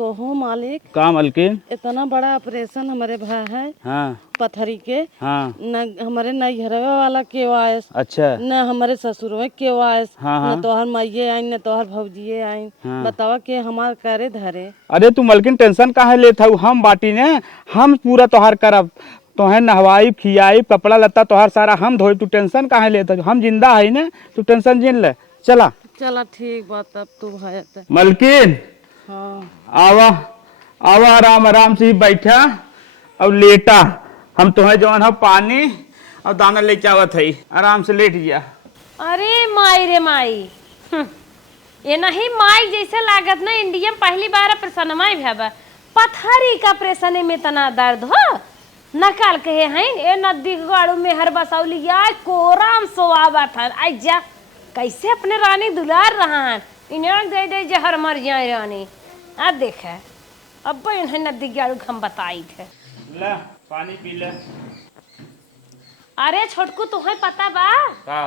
कहो मालिक। का मालकिन? इतना बड़ा ऑपरेशन हमारे भाई है। हाँ पथरी के। हाँ। न हमारे नैहरवे वाला केवायस। अच्छा। न हमारे ससुर में केवायस। हाँ। न तोहर माइये आइन न तोहर भौजिये आइन। हाँ। बतावा के हमार करे धरे। अरे तू मालकिन टेंशन काहे लेत हऊ? हम बाटी ने, हम पूरा तोहार करब। तोहे नहवाई खियाई कपड़ा लत्ता तोहार सारा हम धोई। तू टेंशन काहे लेत हऊ? हम जिंदा है ने, तू टेंशन जिन ले। चला चला ठीक बात तब तू भाई। मालकिन हाँ आवा आवा, आराम आराम से ही बैठा और लेटा। हम तुम्हें जौन है पानी और दाना लेके आवत है, आराम से लेट जा। अरे माई रे माई, ये नहीं माई जैसे लागत ना। इंडिया में पहली बार ऑपरेशन माई भेबा पथरी का ऑपरेशन में तना दर्द हो नकाल कहे हैं। ए नदी गाड़ू में हर बसौली आय कोराम सोआबा था। आई जा कैसे अपने रानी दुलार रहा है। इन्हें दे दे जहर मर जाए रानी। अब देखे अब इन्हें नदी गाड़ू हम बताई थे। ले पानी पी ले। अरे छोटकू तुम्हें पता बा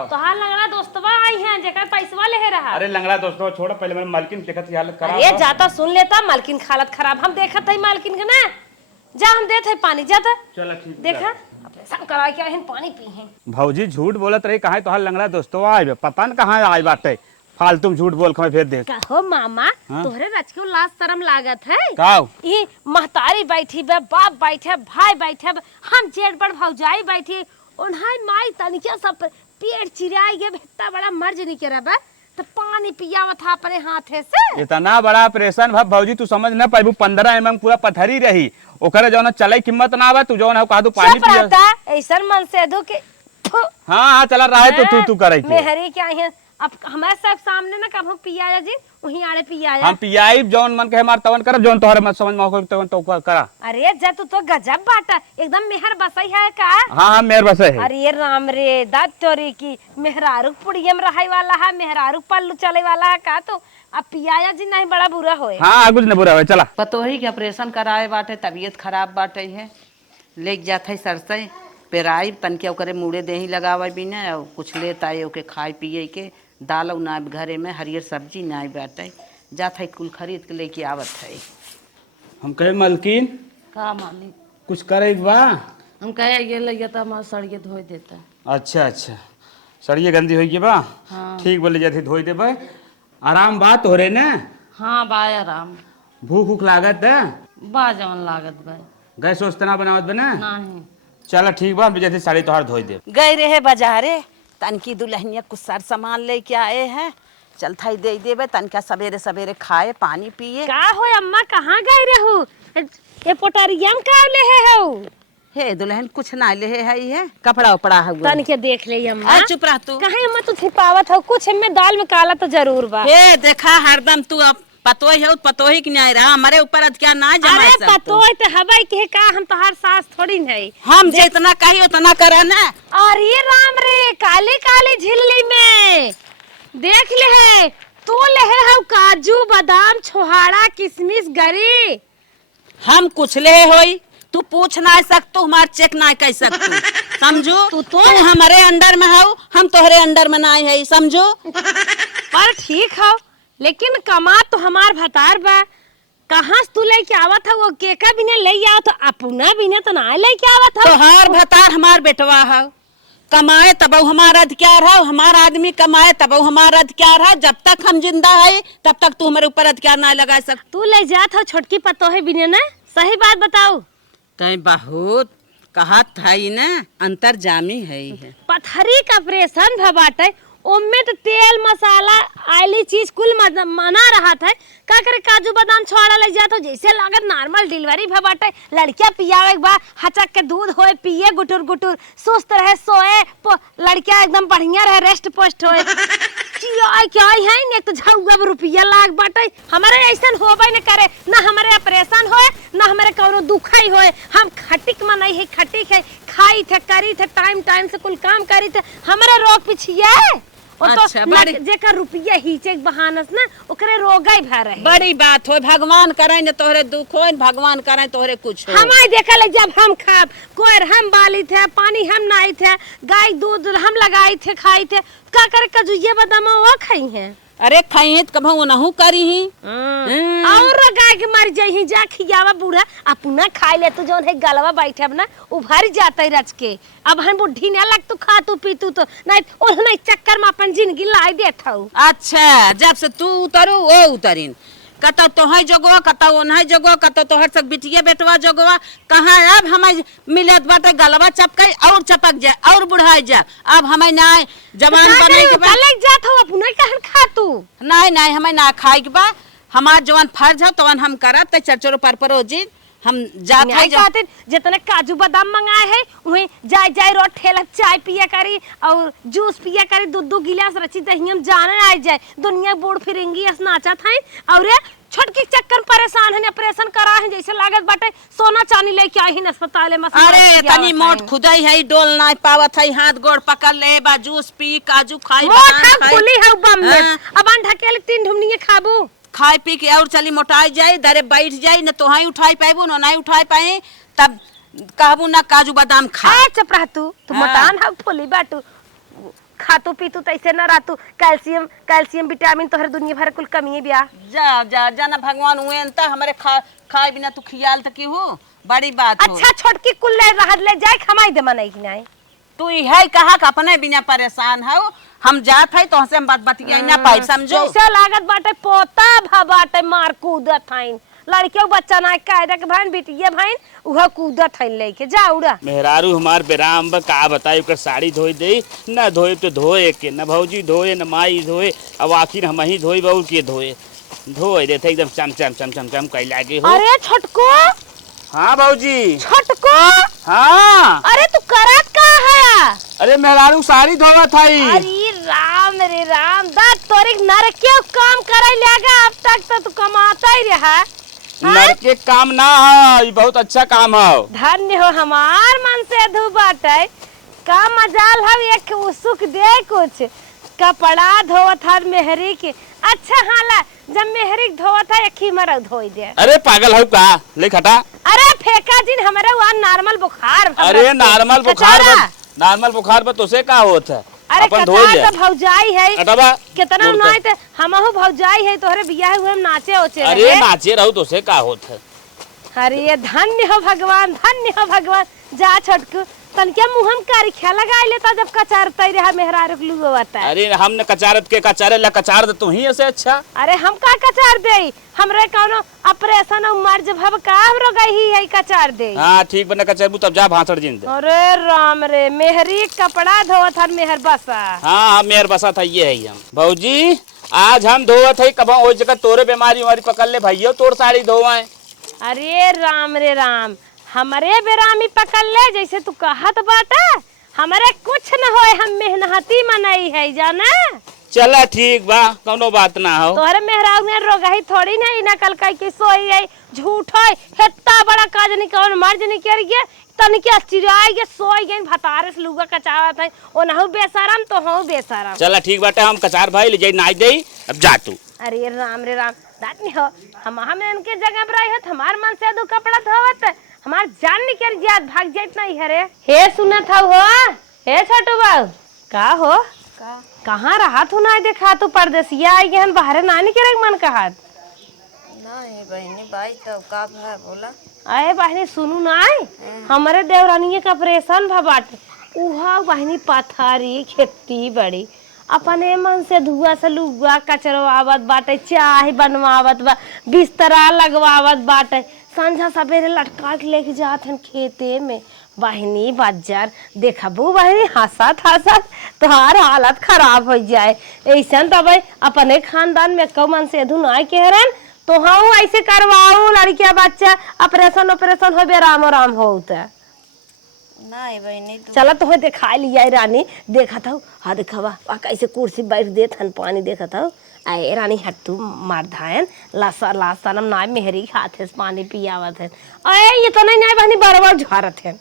तोहार लंगड़ा दोस्तवा आई हैं जेकर पैसवा ले रहा। अरे लंगड़ा दोस्तों छोड़ो, पहले मैंने मालकिन देखत ही हालत खराब। अरे जाता सुन लेता मालकिन हालत खराब। हम देखत है मालकिन के ना। जा हम देत है पानी जाता। चलो ठीक देखा ऑपरेशन करा के आइन पानी पी हैं। भौजी झूठ बोलत रही, कहा तोहार लंगड़ा दोस्तों आए पता न कहाँ आए बाटे। फालतू झूठ बोल के भेज दे। कहो मामा तोहरे रचके लाज शरम लागत है। काऊ ये महतारी बैठी बे, बाप बैठे, भाई बैठे, हम जेठ बड़ भौजाई बैठी। उन्हाई माई तनिके सब पेट चिराई गे भेत्ता बड़ा मर्ज नहीं करे बे तो पानी पियावत था अपने हाथे से। इतना बड़ा ऑपरेशन भौजी तू समझ न पाइबू। 15 mm पूरा पथरी रही, ओकरे जौन चले कीमत ना आवे। तू जौन है कहा तू पानी पिया। ऐसा मन से दो के हाँ चला रहा है तो तू करे मेहरी क्या है। अब हमारे सब सामने ना कब हम पिया जी वहीं आड़े पिया। हम पियाई जौन मन के हमार तवन कर, जौन तोहरे मत समझ में हो तवन तो करा। अरे जा तू तो गजब बाटा एकदम मेहर बसई है का। हाँ मेहर बसे है। अरे राम रे दाद तोरी की मेहरारू पुड़ियम रहाई वाला है, मेहरारू पल्लू चले वाला है का। तो अब पियाया जी नहीं बड़ा बुरा होए। हाँ कुछ न बुरा होए। चला पतोही के ऑपरेशन कराए बाटे, तबीयत खराब बाटे है। लेके जात है सरसई पेराई तन के ओकरे मुड़े देही लगावे बिना और कुछ लेत आए ओके खाए पिए के। दाल ना घरे में हरियर सब्जी ना बाटे, जात है कुल खरीद के लेके आवत है। हम कहे मालकिन का मालिक कुछ करे बा। हम कहे ये लइया तो हमार सड़िए धोई देता। अच्छा अच्छा सड़िए गंदी होगी बा। हाँ। ठीक बोले जाते धोई देबे। आराम बात हो रहे ना? हाँ बा आराम। भूख उख लागत है? बा जवन लागत बा। गैस सोचतना बनावत बना? नहीं चलो ठीक बा, जैसे साड़ी तोहार धोई दे। गए रहे बाजारे तनकी दुल्हनिया कुछ सार सामान लेके आए हैं। चल थाई दे देवे तनका सवेरे सवेरे खाए पानी पिए। का हो अम्मा कहाँ गए रहू? ये पोटरियम का ले हो? हे दुल्हन कुछ ना ले है कपड़ा उपड़ा हुआ तन के देख ले अम्मा। चुप रह तू। कहाँ अम्मा तू छिपावत हो कुछ में दाल में काला तो जरूर बा। हे देखा हरदम तू अब पतोही है पतोही की नहीं रहा हमारे ऊपर क्या ना जमा। अरे पतोही तो हवाई के का हम तोहार सास थोड़ी नहीं। हम जितना कही उतना करा ना। अरे राम रे काले काले झिल्ली में देख ले है तू ले है काजू बादाम छोहाड़ा किशमिश गरी। हम कुछ ले होई तू पूछ ना सकतू, हमार चेक ना कह सकतू। समझो तू हमारे अंडर में हो, हम तोहरे अंडर में ना है। समझो पर ठीक हो लेकिन कमा तो हमार भतार बा। कहाँ से तू लेके आवत है? वो केका भी ने ले आवत तो अपना भी ने तो ना लेके आवत है। तोहार भतार हमार बेटवा है, कमाए तब हमारा अधिकार है। हमारा आदमी कमाए तब हमारा अधिकार है। जब तक हम जिंदा है तब तक तू हमारे ऊपर अधिकार ना लगा सक। तू ले जात हो छोटकी पतोहे बिने ना। सही बात बताओ। कहीं बहुत कहत है ना अंतर जामी है। पथरी का ऑपरेशन भबाटे ओमे तो तेल मसाला आयली चीज कुल मना रहा था। का करे काजू बादाम छोड़ा लग जाता जैसे लागत नॉर्मल डिलीवरी भबाटे। लड़कियां पियावे के बाद हचक के दूध होए पिए गुटुर गुटुर सुस्त रहे सोए लड़कियां एकदम बढ़िया रहे रेस्ट पोस्ट होए। क्या है ने तो झौगा रुपया लाग बाटे। हमारे ऐसा होबे न करे ना हमारे ऑपरेशन होए ना हमारे कोनो दुखाई होए। हम खटिक में नहीं है खटिक है खाई थे करी थे टाइम टाइम से कुल काम करी थे। हमारे रोग पिछिया अच्छा, तो जेकर रुपया हिचे बहानस ना ओकरे रोगाई भर रहे। बड़ी बात हो भगवान करे न तोहरे दुख हो भगवान करे तोहरे कुछ हो। हमारे देखा ले जब हम खाब कोयर हम बाली थे पानी हम नाई थे गाय दूध हम लगाई थे खाई थे का करे कजुए बादाम वो खाई है। अरे खाई तो कभू नहू करी ही और गाय के मर जाई जा खियावा बूढ़ा अपना खाई ले तू जौन है गलवा बैठे अब ना उभर जाते रच के अब हम बुढ़ी ना लग तू खा तू पी तू तो नहीं ओह नहीं चक्कर में अपन जिंदगी लाई देत हूँ। अच्छा जब से तू उतरू वो उतरीन कतो तोहर जगवा कतो ओनहर जगवा कतो तोहर सब बिटिया बेटवा जगवा कहाँ अब हमें मिलत बाटे गलवा चपके और चपक जाए और बुढ़ाई जाए अब हमें ना जवान बने के बाद लग जात हूँ अपना कहन खा तू नहीं हमें ना खाए के बाद हमार जवान फर्ज हो तो हम करब तो चरचोर पर हो जी हम जाते खातिर जितने काजू बादाम मंगाए है वही जाय जाय रोड ठेला चाय पिया करी और जूस पिया करी दो गिलास रची दही हम जाने आ जाए दुनिया बूढ़ फिरेंगी नाचा था और छोटकी चक्कर परेशान है ऑपरेशन करा है जैसे लागत बाटे सोना चांदी लेके आई है अस्पताल में। अरे तनी मोट खुदाई है डोल ना पावत है हाथ गोड़ पकड़ ले बा जूस पी काजू खाई बादाम खाई खुली है बम में अब अन ढकेल 3 ढुमनिए खाबू खाई पी के और चली मोटाई जाए दरे बैठ जाए न तो ही उठाई पाएबो न नहीं उठाई पाए तब कहबू ना काजू बादाम खा चुप रह तू मोटान है फुली बाटू खातू पीतू तैसे न रहतू कैल्शियम विटामिन तोहर दुनिया भर कुल कमी बिया जा जाना भगवान हुए त हमरे खाए बिना तू खियाल त की हो बड़ी बात हो। अच्छा छोटकी कुल ले रह ले जाए खमाई दे मनई कि नहीं तू है कहा का अपने बिना परेशान हो हम जात है तो से हम बात बतिया ना पाई समझो जैसे लागत बाटे पोता भा बाटे मार कूदत हईन लड़के बच्चा ना कायदा के भाई बिटिया भाई उह कूदत हईन लेके जा उड़ा मेहरारू हमार बेराम बा का बताई ओकर साड़ी धोई दे ना धोए तो धोए के ना भौजी धोए ना माई धोए अब आखिर हम ही धोई बहु के धोए देते एकदम चम चम चम चम चम कई लागे हो। अरे छोटको हाँ भौजी छोटको हाँ अरे तू करत का है अरे मेहरारू साड़ी धोवा था अरे राम रे राम दा तोरे नर के काम करे लेगा अब तक तो तू कमाता ही रहा नर के काम ना है बहुत अच्छा काम है धन्य हो हमार मन से धू बाटे का मजाल हम एक सुख दे कुछ कपड़ा धोवत हर मेहरी के अच्छा हाला जब मेहरी धोवत है एक ही मर धोई दे। अरे पागल हो का ले खटा अरे फेंका जिन हमारे वहाँ नॉर्मल बुखार अरे नॉर्मल बुखार पर तो से का होत है अरे अपन धोई ले भौजाई है अटबा कितना नहीं तो हमहु भौजाई है तोहरे बियाह हुए नाचे ओचे अरे नाचे रहू तो से का होत है। अरे धन्य हो भगवान जा छोटकू तन क्या मुहम कारी ख्या लगाई लेता जब कचारता रहा मेहरारू लुआ होता है। अरे हमने कचारत के कचारे ला कचार दे तू ही ऐसे अच्छा। अरे हम का कचार दे हमरे कौनो ऑपरेशन मर्ज भव का हमरो गई है कचार दे। हां ठीक बने कचारबू तब जा भांसड़ जिन दे। अरे राम रे मेहरी कपड़ा धोवत हर मेहर बसा। हां मेहर बसा था ये है हम भौजी आज हम धोवत है कब ओई जगह तोरे बीमारी हमारी पकड़ ले भैया तोर साड़ी धोवाए। अरे राम रे राम हमारे बेरामी पकड़ ले जैसे तू कहत बाटा हमारे कुछ न होए हम मेहनती मनाई है जाना। चला ठीक बा कोनो बात ना हो। तोहरे मेहरारू में रोगही थोड़ी नहीं ना कल कई के सोई है झूठ है हेत्ता बड़ा काज नहीं कौन मर्ज नहीं कर गया तन के चिराई के सोई गई भतारे से लुगा कचावत है ओनहु बेशरम तो हो बेशरम। चला ठीक बाटे हम कचार भाई ले जाई नाई देई अब जा तू। अरे राम रे राम दादी हो हम इनके जगह पर आई हो हमार मन से दो कपड़ा धोवत हमार जान निकल गया भाग जात नहीं हरे। हे सुनत हो हे छोटू बाबू का हो का कहां रहा तू ना देखा तू परदेसिया आई गहन बाहर ना निकले मन कहा नहीं बहनी भाई तो का है बोला। अरे बहनी सुनू ना हमारे देवरानी का ऑपरेशन भा बाटे उहा बहनी पथारी खेती बड़ी अपने मन से धुआ से लुगा कचरवावत बाटे चाय बनवावत बा बिस्तरा लगवावत बाटे संझा सवेरे लटका के लेके जात हन खेते में बहनी बाजार देखबू बहनी हंसत तोहार हालत खराब हो जाए ऐसा तब अपने खानदान में कौ मन से धुनाई के हरन तो हाँ ऐसे करवाऊ लड़किया बच्चा ऑपरेशन हो राम होता नहीं बहनी चला तो दिखा लिया रानी देखा था हाँ देखा कैसे कुर्सी बैठ दे थन पानी देखा था आए रानी हट्टू मार धायन लासनम ना मेहरी हाथ से पानी पियावत है अरे ये तो नहीं बहनी बार झारत है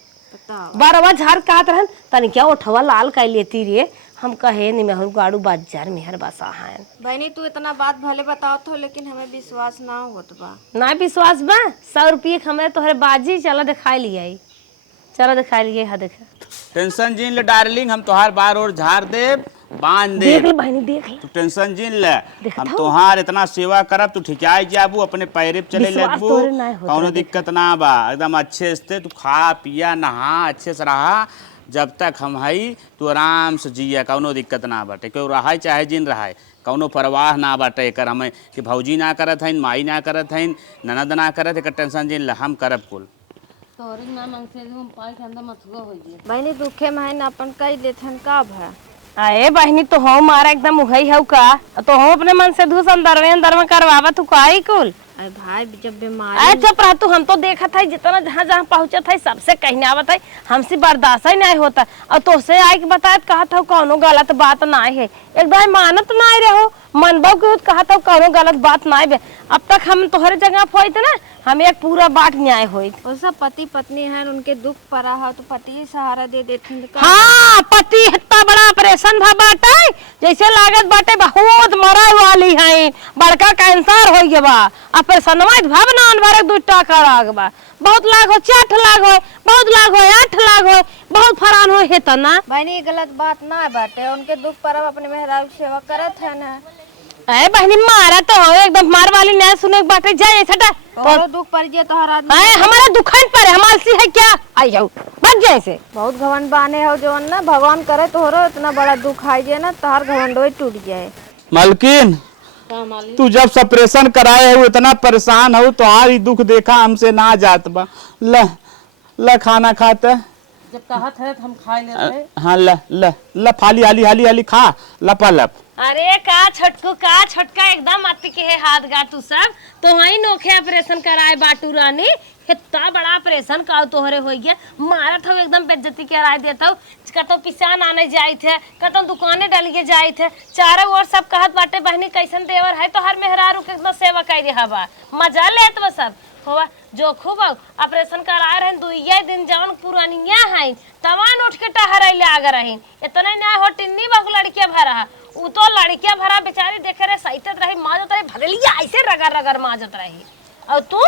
बार झार कहत रहन तनी क्या उठवा लाल कर लेती रे हम कहे नहीं मैं गाड़ू बाजार मेहर बसा है बहनी तू इतना बात भले बताओ तो लेकिन हमें विश्वास ना होत बा ना विश्वास बा 100 रुपये हमें तोहरे बाजी चला दिखा लिया चलो दिखा लिए हाँ देखा टेंशन जिन ले डार्लिंग हम तोहार बार और झाड़ दे बांध दे। देख ले बहनी देख ले। तू टेंशन जिन ले, देखत हम हौ। तोहार इतना सेवा करब तू ठिकाई जाबू, अपने पैरे पे चले विश्वास लगबू, तोरे नाय होत कौनो रहे। दिक्कत ना बा। एकदम अच्छे से तू खा पिया नहा अच्छे से रहा, जब तक हम हई तू आराम से जिया, कौनो दिक्कत ना बाटे। क्यों रहा चाहे जिन रहा, कौनो परवाह ना बाटे एकर हमें कि भौजी ना करत हईन, माई ना करत हईन, ननद ना करत, एकर टेंशन जिन ले, हम करब कुल। तोरे ना मांग से हम पाई के अंदर मथुआ हो गए। बहनी दुखे में है ना अपन कई लेथन का भा। अरे बहनी तो हो मारा एकदम उहई हौ का, तो हो अपने मन से धूस अंदर में करवावा तू काई कुल। अरे भाई जब बीमारी अरे चुप रह तू, हम तो देखत है जितना जहाँ जहाँ पहुँचत है सबसे कहने आवत है, हमसे बर्दाश्त ही नहीं होता। और तोसे आई के बतायत कहा था कौनो गलत बात ना है, एकदम मानत ना रहो, मनबो के कहा था कौनो गलत बात ना है। अब तक हम तोहरे जगह होइत ना, हम एक पूरा बाट न्याय होइत। वो सब पति पत्नी हैं, उनके दुख पड़ा है तो पति ही सहारा दे देते हैं। हाँ पति इतना बड़ा ऑपरेशन भा बाटे, जैसे लागत बाटे बहुत मराई वाली है, बड़का कैंसर हो गया बा, ऑपरेशन में भवनान भरक 2 टाका लाग बा, बहुत लाख हो 4 लाख हो, बहुत लाख हो 8 लाख हो, बहुत फरान हो है तो ना। बहनी ये गलत बात ना बाटे, उनके दुख पर अपने मेहरारू की सेवा करत है ना। अरे बहनी मारा तो हो एकदम मार वाली नहीं सुने के बाटे जाए छटा तो दुख पर जे तोहर आदमी अरे हमारा दुखन पर है, हमारी सी है क्या आई जाओ बच जाए से। बहुत घमंड बाने हो जो ना, भगवान करे तोहरो इतना बड़ा दुख आई जाए ना तोहर घमंडो टूट जाए। मलकिन तू जब ऑपरेशन कराए हो इतना परेशान हो, तो आज ही दुख देखा हमसे ना जात बा। ल खाना खाते जब कहत है तो हम खा लेते। हाँ ल फाली हाली हाली हाली खा लपालप। अरे का छोटकू का छोटका एकदम अति के है हाथ गा तू सब तो वही नोखे ऑपरेशन कराए बाटू रानी, इतना बड़ा ऑपरेशन का तोहरे हो गया, मारत हो एकदम बेइज्जती कराए देता हो, कतो किसान आने जाए थे, कतो दुकाने डालिए जाए थे, चारों ओर सब कहत बाटे बहनी कैसन देवर है तो हर मेहरारू के एकदम सेवा कर रहा बा, मजा लेत बा सब होवा जो खूब ऑपरेशन कराए रहे 2 दिन जवन पुरानिया है तवान उठ के टहराइले आगे रही, इतना ना हो टिन्नी बाबू लड़कियां भरा उ तो लड़कियां भरा बेचारी देखे रहे सहितत रही माजत रही भगलिया ऐसे रगर रगर माजत रही, और तू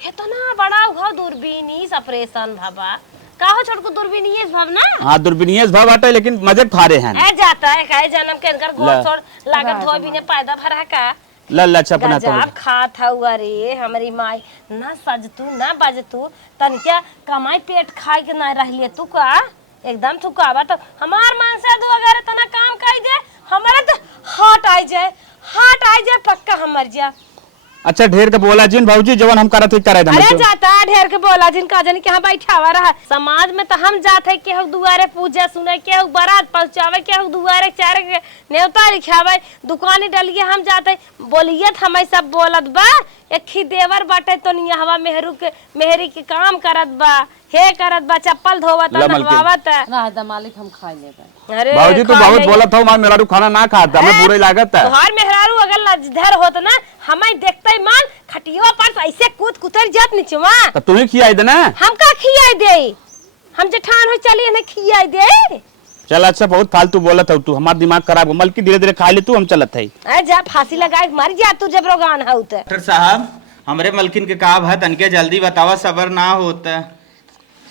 इतना बड़ा हुआ दूरबीनीस ऑपरेशन भाबा काहो छोटको दूरबीनीस भावना। हाँ दूरबीनीस भाव बाटे लेकिन मजे खारे हैं। ए जाता है काहे जन्म के अंदर गोड़ छोड़ लागत धोए भी ने पैदा भरा का ल छपना तो गजब खात हुआ रे हमारी माई, ना सजतू ना बजतू तनिया कमाई पेट खाए के ना रहलिए तू का एकदम तू काबा तो हमार मन से दो अगर तना काम कर दे हमारा तो हार्ट आ जाए पक्का हम मर जा। अच्छा ढेर के बोला जिन भौजी जवन हम करत करे अरे जाता है ढेर के बोला जिन का जन के यहाँ बैठावा रहा समाज में तो हम जाते है केहू दुआरे पूजा सुने केहू बारात पहुंचावे केहू दुआरे चारे के न्योता लिखावे दुकानी डलिए हम जाते बोलियत हमें सब बोलत बा एक ही देवर बाटे तो नहीं हवा मेहरी के काम करत बा हे करत बा चप्पल धोवत नलवावत रह द मालिक हम खा लेते। अरे भौजी तू बहुत बोलत हो, मां मेहरारू खाना ना खाता हमें बुरे लागत है। तोहार मेहरारू अगर लजधर होत ना हमें देखते मान खटियो पर ऐसे कूद कुतर जात नीचवा तो तू ही खियाई दे ना, हम का खियाई दे, हम जेठान हो चलिए ना खियाई दे। चल अच्छा बहुत फालतू बोलत हो तू, हमार दिमाग खराब हो, मलकी धीरे धीरे खा ले तू हम चलत है। अरे जा फांसी लगाए मर जा तू जब रोगान हो तो। डॉक्टर साहब हमरे मलकिन के का है तनके जल्दी बतावा, सबर ना होता।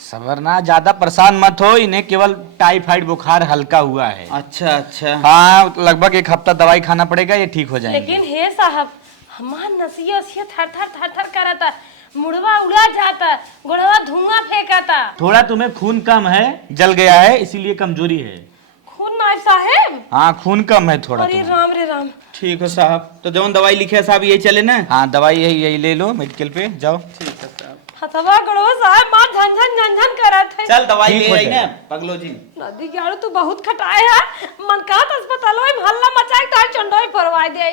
सबर ना, ज्यादा परेशान मत हो, इन्हें केवल टाइफाइड बुखार हल्का हुआ है। अच्छा अच्छा हाँ लगभग 1 हफ्ता दवाई खाना पड़ेगा, ये ठीक हो जाएंगे। लेकिन हे साहब हमार नसिया उसिया थर थर करता, मुड़वा उड़ा जाता, गुड़वा धुआं फेंकाता। थोड़ा तुम्हें खून कम है, जल गया है इसीलिए कमजोरी है। खून नाय साहेब? हाँ खून कम है थोड़ा अरे तुम्हें। राम रे राम। ठीक हो साहब, तो जौन दवाई लिखे है साहब यही चले ना? हाँ दवाई यही ले लो मेडिकल पे जाओ। ठीक है साहब, हथवा गड़ो साहब मां झन करत है। चल दवाई ठीक ले हो आई ना जाएगा। पगलो जी। नदी गाड़ो तू बहुत खटाए है, मन कहत अस्पताल में हल्ला मचाए तार चंडोई फरवाई दे।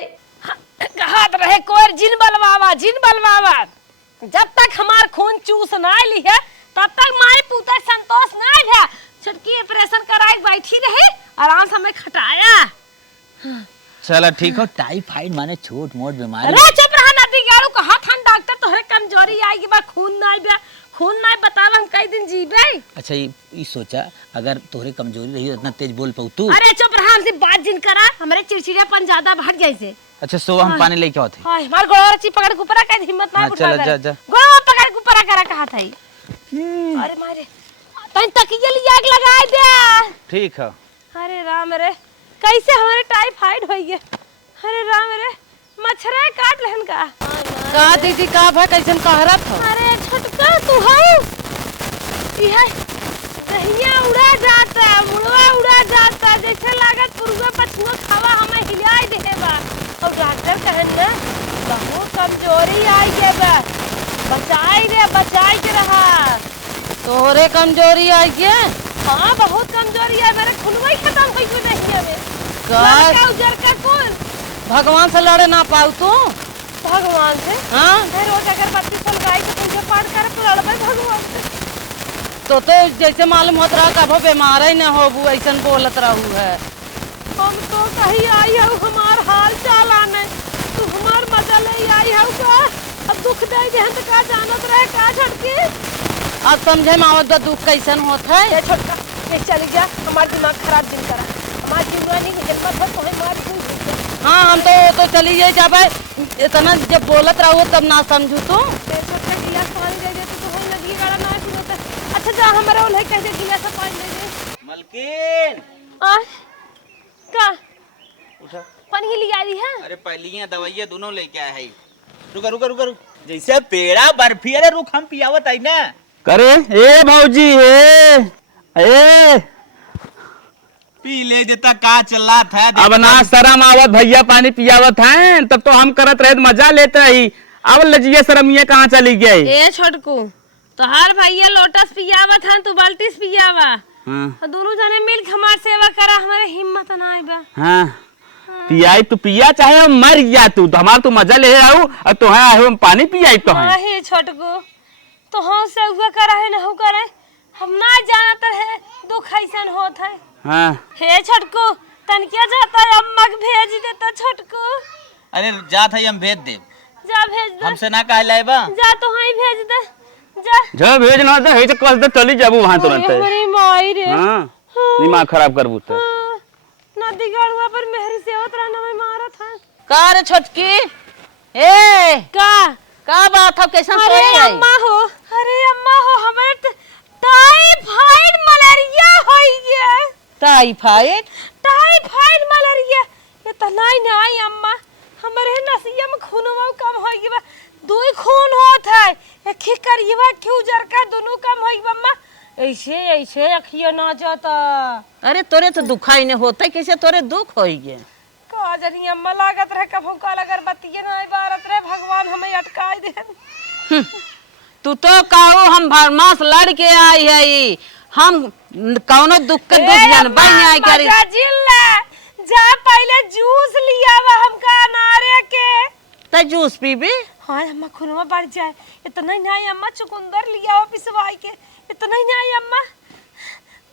कहत रहे कोई जिन बलवावा जब तक हमार खून चूस ना ली है तब तक माई पुता संतोष ना है। छटकी ऑपरेशन कराए बैठी रहे आराम से हमें खटाया। चलो ठीक हो, टाइफाइड माने छोट मोट बीमारी। अरे चुप रहा नदी गाड़ो कहा था डॉक्टर तोहरे कमजोरी आएगी बा खून ना बताव हम कई दिन जीबे। अच्छा ये सोचा अगर तोहरे कमजोरी रही इतना तेज बोल पाऊ तू। अरे चुप रहा हमसे बात जिन करा हमरे चिड़चिड़ापन ज्यादा बढ़ जैसे। अच्छा सो हम पानी लेके आते। हाय मार गोड़ ची पकड़ कुपरा का हिम्मत ना हाँ, उठा चल, जा। गोड़ पकड़ कुपरा करा कहा था। अरे मारे तन तकिया लिया आग लगा दे। ठीक है। अरे राम रे कैसे हमारे टाइफाइड हो गए। अरे राम रे मच्छरा काट लेहन का। का दीदी का भा कैसन कहरत हो? अरे छोटका तू है यह दहिया उड़ा जाता है, मुड़वा उड़ा जाता है, जैसे लागत पुरवा पछुआ खावा हमें हिलाई देबा। और डॉक्टर कहन ना बहुत कमजोरी आई है बा, बचाई रे बचाई के रहा। तोहरे कमजोरी आई है? हाँ बहुत कमजोरी है, मेरे खूनवा ही खत्म हो गई दहिया में। का उजर का कुल भगवान से लड़े ना पाऊ तू? भगवान से हाँ रोज अगरबत्ती सलगाई के पूजा पाठ करे तो लड़बे भगवान से। तो जैसे मालूम होत रहा कभो बीमार ही न होबू ऐसन बोलत रहू है। हम तो कहीं आई हूँ हमार हाल चाल आने, तू हमार मजा ले आई हूँ का। अब दुख दे देहन तो का जानत रहे का झटके। अब समझे में आवत बा दुख कैसन होत है। ये छोटका ये चली जा, हमार दिमाग खराब दिन करा, हमार जीवनी की हिम्मत हो तो हमार कोई। हाँ हम तो चली जाए जाबे, इतना जब बोलत रहो तब ना समझू तो। छोटका गिलास पानी दे दे तो होई लगी गाड़ा ना सुनता। अच्छा जा हमारा ओले कह दे गिलास पानी दे दे। मलकिन आ का उठा। पानी ले आई है। अरे पहलियां दवाइयां दोनों लेके आए है। रुका रुका रुका रुक। जैसे पेड़ा बर्फी अरे रुक हम पियावत आई ना। करे ए भौजी ए पी ले देता का चला था। अब ना शर्म आवत भैया पानी पियावत हैं, तब तो हम करत रहे मजा लेते रही। अब लजिए शर्मिया कहाँ चली गई? ए छोटकू तोहार भैया लोटस पियावत हन, तू बाल्टीस पियावा। हाँ दोनों जने मिल के हमार सेवा करा, हमारे हिम्मत ना आई बा। हाँ पियाई तू पिया चाहे मर गया तू तो हमार तू मजा ले आऊ और तो है हम पानी पियाई तो है। नहीं छोटकू तो हम से हुआ करा है ना हो करे, हम ना जानत है दुख ऐसन होत है। हाँ हे छोटकू तन क्या जाता है, अम्मा के भेज देता छोटकू। अरे जात है हम भेज दे। जा भेज दे, हमसे ना कह लाए बा। जा तो हां भेज दे जा। जब भेजना तो है तो कल तो चली जाबू वहां तुरंत। हमारी माई रे हाँ दिमाग खराब करबू तो। नदी गढ़वा पर मेहरी से उतरा ना मैं मारा था। का रे छोटकी ए का बात है कैसन अरे सोई है? अम्मा हो हमारे टाइफाइड मलेरिया हो गया। टाइफाइड मलेरिया ये तो नहीं आई अम्मा, हमारे नसिया में खूनवा कम हो गया। दो खून होत है, एक ही करिएवा क्यों जर का दोनों कम हो गया अम्मा। ऐसे ऐसे अखिया ना जाता। अरे तोरे तो दुखाई ने होता कैसे तोरे दुख हो गया? का जनी अम्मा लागत रहे कभू का अगर बत्तिये ना बारत रहे, भगवान हमें अटकाई दे। तू तो काऊ हम भरमास लड़ के आई है, हम कौनो दुख के दुख जानबा नहीं आई करे। जा पहले जूस लिया वा हमका अनारे के। त जूस पीबी? हां अम्मा खुनवा बढ़ जाए। इतना ही नहीं अम्मा चुकंदर लिया वा पिसवाई के। इतना ही नहीं अम्मा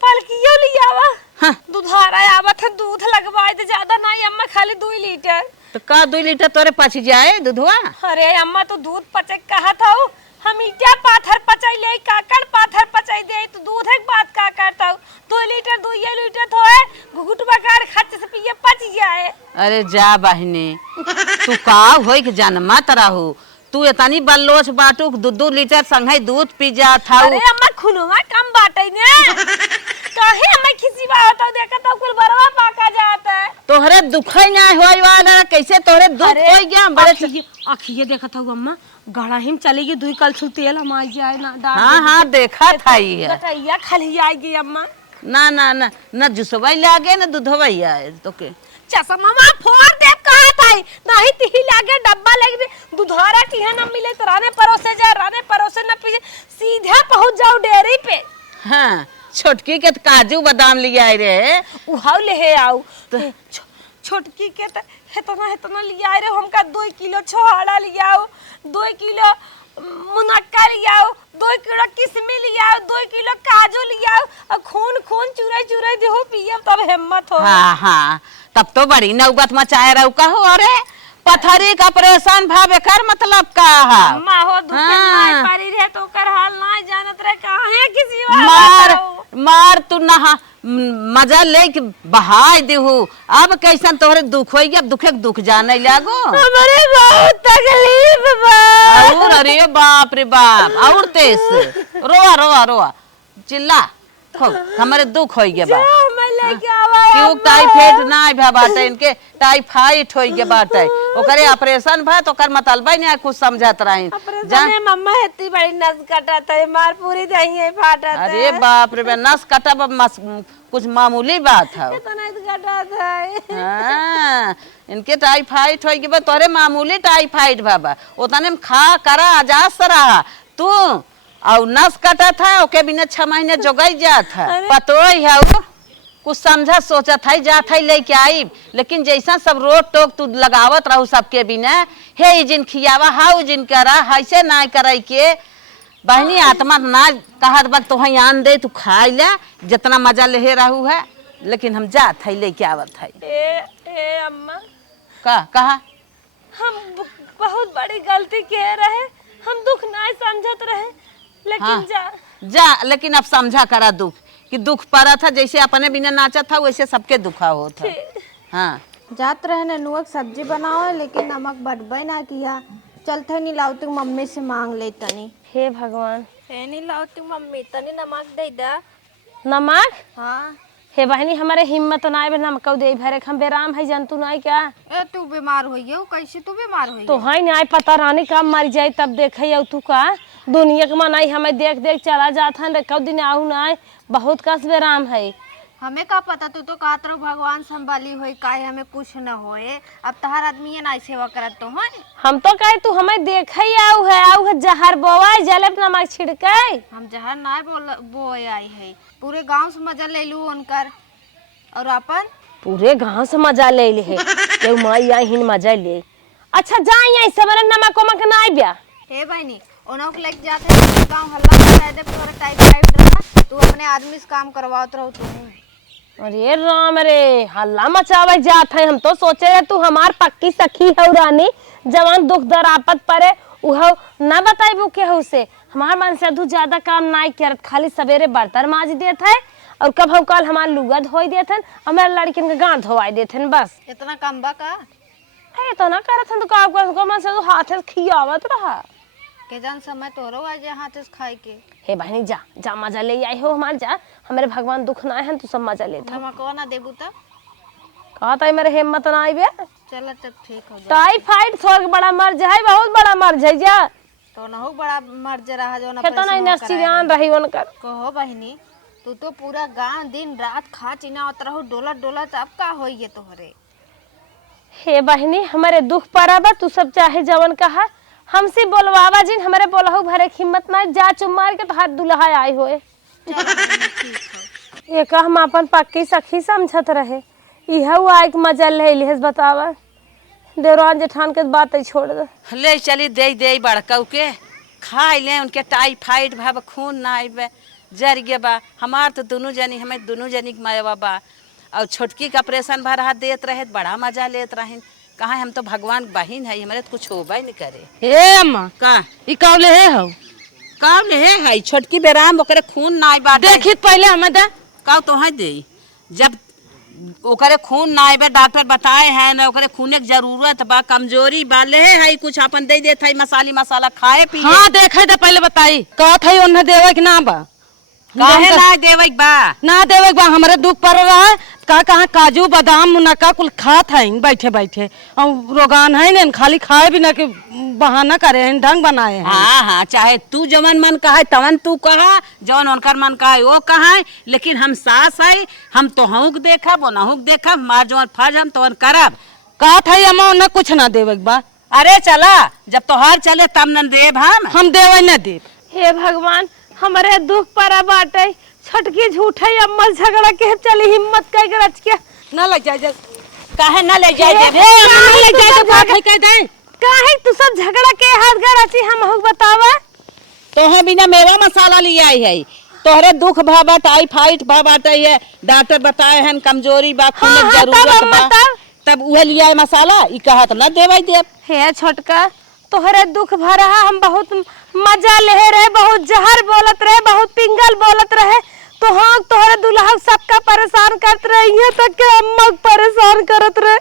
पलकियो लिया वा। हाँ। दूधारा आवत है, दूध लगवाए तो ज्यादा नहीं अम्मा, खाली 2 लीटर। तो का 2 लीटर तोरे पच जाए दूधवा? अरे अम्मा तो दूध पचे कहा था, हम ईटा पाथर पचाई ले, काकड़ पाथर पचाई दे तो दूध एक बात का करता हूँ। 2 लीटर 2 लीटर तो है घुघुट बकार खच्चे से पिए पच जाए। अरे जा बहनी तू का होई के जन्मा तरा हो, तू इतनी बल्लोच बाटू 2 लीटर संगे दूध पी जा था। अरे अम्मा खुनवा कम बाटे ने काहे हमें खिसी बात हो, देखा तो कुल बरवा पाका जाता है। तोहरे दुख ही ना होई वाला कैसे तोहरे दुख हो गया? बड़े आखिए देखा था अम्मा गाड़ा हिम चलेगी 2 कलछुल तेल हम आई जाए ना डाल। हाँ देखा था ये गटैया खली आएगी अम्मा। ना जुसवा लागे ना दूधवा आए तो के चसा मामा फोड़ दे कहा था, नहीं तिही लागे डब्बा लगे दुधारा की है ना मिले तो राने परोसे जा, राने परोसे ना पीछे सीधा पहुंच जाओ डेयरी पे। हाँ छोटकी के काजू बादाम ले आए रे, उहाव ले आओ तो छोटकी के तो इतना लिया रे, हमका 2 किलो छोहाड़ा लिया आओ, 2 किलो मुनक्का लिया आओ, 2 किलो किशमिश लिया आओ, 2 किलो काजू लिया आओ और खून चुराई देहो पियब तब हिम्मत हो। हाँ तब तो बड़ी नौबत मचाए रहू कहो। अरे पथरी का परेशान भावे कर मतलब का है? अम्मा हो दुखे नहीं पारी रे तो कर हाल नहीं जानत रे काहे किसी मार तू नहा मजा ले के बहाय देहू। अब कैसन तोहरे दुख होई गया, दुखे के दुख जाने लागो। हमरे बहुत तकलीफ बा। और अरे बाप रे बाप और तेज रोआ चिल्ला हमारे दुख हो गया बा। लेके आवा क्यों टाइफाइड ना भा बाटे इनके टाइफाइड होई के बाटे ओकरे ऑपरेशन भा तो कर मतलबा नहीं कुछ समझत रही जाने मम्मा इतनी बड़ी नस कटत है मार पूरी दही फाटत है अरे बाप रे नस कटब कुछ मामूली बात है इतना कटत है हाँ, इनके टाइफाइड होई के बाद तोरे मामूली टाइफाइड बाबा उतने में खा करा आजाद से रहा तू और नस कटा था ओके बिना 6 महीने जोगाई जात है पतो है कुछ समझा सोचा था जात है लेके आई लेकिन जैसा सब रोड टोक तू लगावत रहू सबके बिना हे जिन खियावा हाउ जिन करा ऐसे ना करे के बहनी आत्मा ना कहत बक तो आन दे तू खाई ले जितना मजा ले रहू है लेकिन हम जात है लेके आवत है ए अम्मा का कहा हम बहुत बड़ी गलती किए रहे हम दुख नहीं समझत रहे लेकिन हाँ, जा लेकिन अब समझा करा दुख कि दुख पड़ा था जैसे अपने बिना नाचा था वैसे सबके दुखा हो था हाँ जात रहे ननुआ सब्जी बनाओ लेकिन नमक बटबे ना किया चलते नहीं लाउती मम्मी से मांग ले तनी। हे भगवान हे नहीं लाउती मम्मी तनी नमक दे दा। नमक हाँ हे बहनी हमारे हिम्मत ना आए नमक दे भरे हम बेराम है जंतु नहीं क्या ए तू बीमार होई है कैसे तू बीमार होई तो है नहीं पता रानी कब मर जाए तब देखे तू का दुनिया के मनाई हमें देख देख चला जाता है कब दिन आहू ना बहुत कस बेराम है हमें का पता तू तो कहत रहो भगवान संभाली होई काहे हमें कुछ न होए अब तहार आदमी ये ना सेवा करत तो है हम तो कहे तू हमें देखे आऊ है जहर बोवाई जलेब नमक छिड़के हम जहर ना बोए आई है पूरे गांव से मजा ले लू उनकर और अपन पूरे गांव से मजा ले ले है माई आई हिन मजा ले अच्छा जाई आई सबरे नमक वमक ना आइबा हे बहनी ओनो के लेके जाते हैं गांव हल्ला कर दे पूरा टाइप रहा तू अपने आदमी से काम करवात रहो तू। अरे राम रे हल्ला मचावे जात है हम तो सोचे रहे तू हमार पक्की सखी है रानी जवान दुख दर आपत परे उहो ना बताइबू के हो से हमार मन से दू ज्यादा काम ना करत खाली सवेरे बर्तन माज देत है और कब कल हमार लुगा धोई देत है हमारे लड़किन के गांठ धोवाई देत है बस इतना कम बा का ए तो ना करत हन तो का मन से तो हाथ से खियावत रहा के जान समय तोरो आ जे हाथ से खाए के हे बहनी जा जा मजा ले आई हो हमार जा हमारे भगवान दुख ना है तू सब मजा लेता नमकवा ना देबू त कहत है मेरे हिम्मत ना आइबे चल तब ठीक हो जा टाइफाइड स्वर्ग बड़ा मर्ज है बहुत बड़ा मर्ज है जा तो ना हो बड़ा मर्ज रहा जो ना खेता नहीं नस्तियान रही उनकर कहो बहनी तू तो पूरा गांव दिन रात खा चिना उतर हो डोलत डोलत अब का होई ये तोहरे हे बहनी हमारे दुख पराबा तू सब चाहे जवन कहा हमसे बोलवावा जिन हमारे बोलहु भरे हिम्मत ना जा चुमार के तो हाथ दुल्हा आई होए ये का हम अपन पक्की सखी समझत रहे इहु आए के मजा ले लिहस बतावा देवरान जेठान के बात छोड़ दे ले चली दे दे बड़कऊ के खाई ले उनके टाइफाइड भाव खून ना आइबे जर गे बा हमार तो दोनों जनी हमें दोनों जनी के मायवा बा और छोटकी का ऑपरेशन भर हाथ देत रहे बड़ा मजा लेत रहे कहा हम तो भगवान बहिन है हमारे तो कुछ होबा नहीं करे हे अम्मा का ई कावले हे हो काम ले है छोटकी बेराम ओकरे खून ना आइबा देखित पहले हमें दे का तो है दे जब ओकरे खून ना आइबे डॉक्टर बताए हैं ना ओकरे खूने की जरूरत बा कमजोरी बा ले है कुछ अपन दे देत है मसाला खाए पी हाँ देखे दे पहले बताई कहत है उन्हें देवे कि ना बा काहे ना देवे बा ना देवे बा हमारे दुख पड़ रहा है कहाँ काजू बादाम मुनक्का कुल खात है बैठे बैठे और रोगान है न खाली खाए भी ना कि बहाना करे हैं ढंग बनाए हैं हाँ हाँ चाहे तू जवन मन कहा तवन तू कहा जवन उनकर मन कहा वो कहा लेकिन हम सास है हम तो हूँ देखब वो नहुक देखब हमार जवन फर्ज हम तवन करब कहत है अम्मा उन्हें कुछ ना देवे बा अरे चला जब तोहार चले तब न देव हम देवे न देव हे भगवान हमारे दुख परा बाटे छटकी झूठे अम्मा झगड़ा के चली हिम्मत कह के रच के ना लग जाए काहे न ले जाए दे ना लग जाए बात है कह दे काहे तू सब झगड़ा के हाथ गर रची हम हु बतावा तोहे बिना मेवा मसाला ले आई है तोहरे दुख भाबा टाइफाइड भाबाटे है डॉक्टर बताए हैं कमजोरी बा खून की जरूरत बा तब उहे लिया मसाला ई कहत न देवे दे हे छोटका तोहरे दुख भरा हम बहुत मजा ले रहे बहुत जहर बोलत रहे बहुत पिंगल बोलत रहे तो हाँ तोहरे दुल्हा सबका परेशान करत रहे यहाँ तक के अम्मा परेशान करत रहे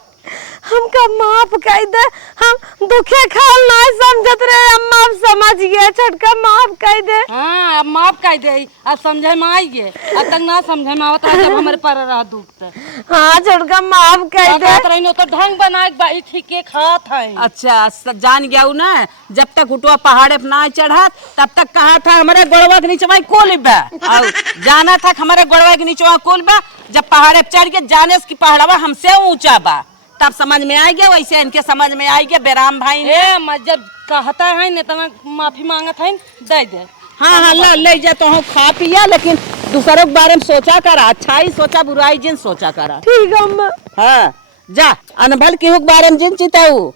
हमका माफ कर दे। हम दुखे खाल नहीं समझत रहे, अम्मा अब समझ गए। छोटका माफ कर दे। हाँ अब माफ कर दे, अब समझे में आई है। अब तक ना समझे में आवत रहा जब हमारे पर रहा दुख। हाँ छोटका माफ कर दे। रही तो ढंग बना के बाई ठीक के खात है। अच्छा जान गया ना, जब तक उठवा पहाड़ पे ना चढ़ा तब तक कहा था हमारे गोड़वा के नीचे कोल बा, और जाना था हमारे गोड़वा के नीचे कोल बा। जब पहाड़ पे चढ़ के जाने की पहाड़वा हमसे ऊंचा बा, तब समझ में आ गया। वैसे इनके समझ में आ गया बेराम भाई ने। जब कहता है न तो माफी मांगत है दे दे। हाँ हाँ ले जा तो खा पिया, लेकिन दूसरों के बारे में सोचा करा। अच्छाई सोचा बुराई जिन सोचा करा। ठीक है अम्मा। हाँ जा अनबल के बारे में जिन चिताऊ,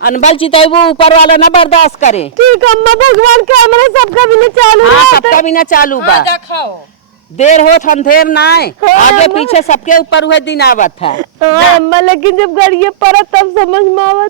अनबल चिताऊ वो ऊपर वाला ना बर्दाश्त करे। ठीक है अम्मा, भगवान के हमारे सबका भी ना चालू। हाँ सबका भी ना चालू बा। जा खाओ, देर होत अंधेर ना है, आगे पीछे सबके ऊपर हुए दिन आवत है। हाँ अम्मा, लेकिन जब गाड़ी पर तब समझ में आवत।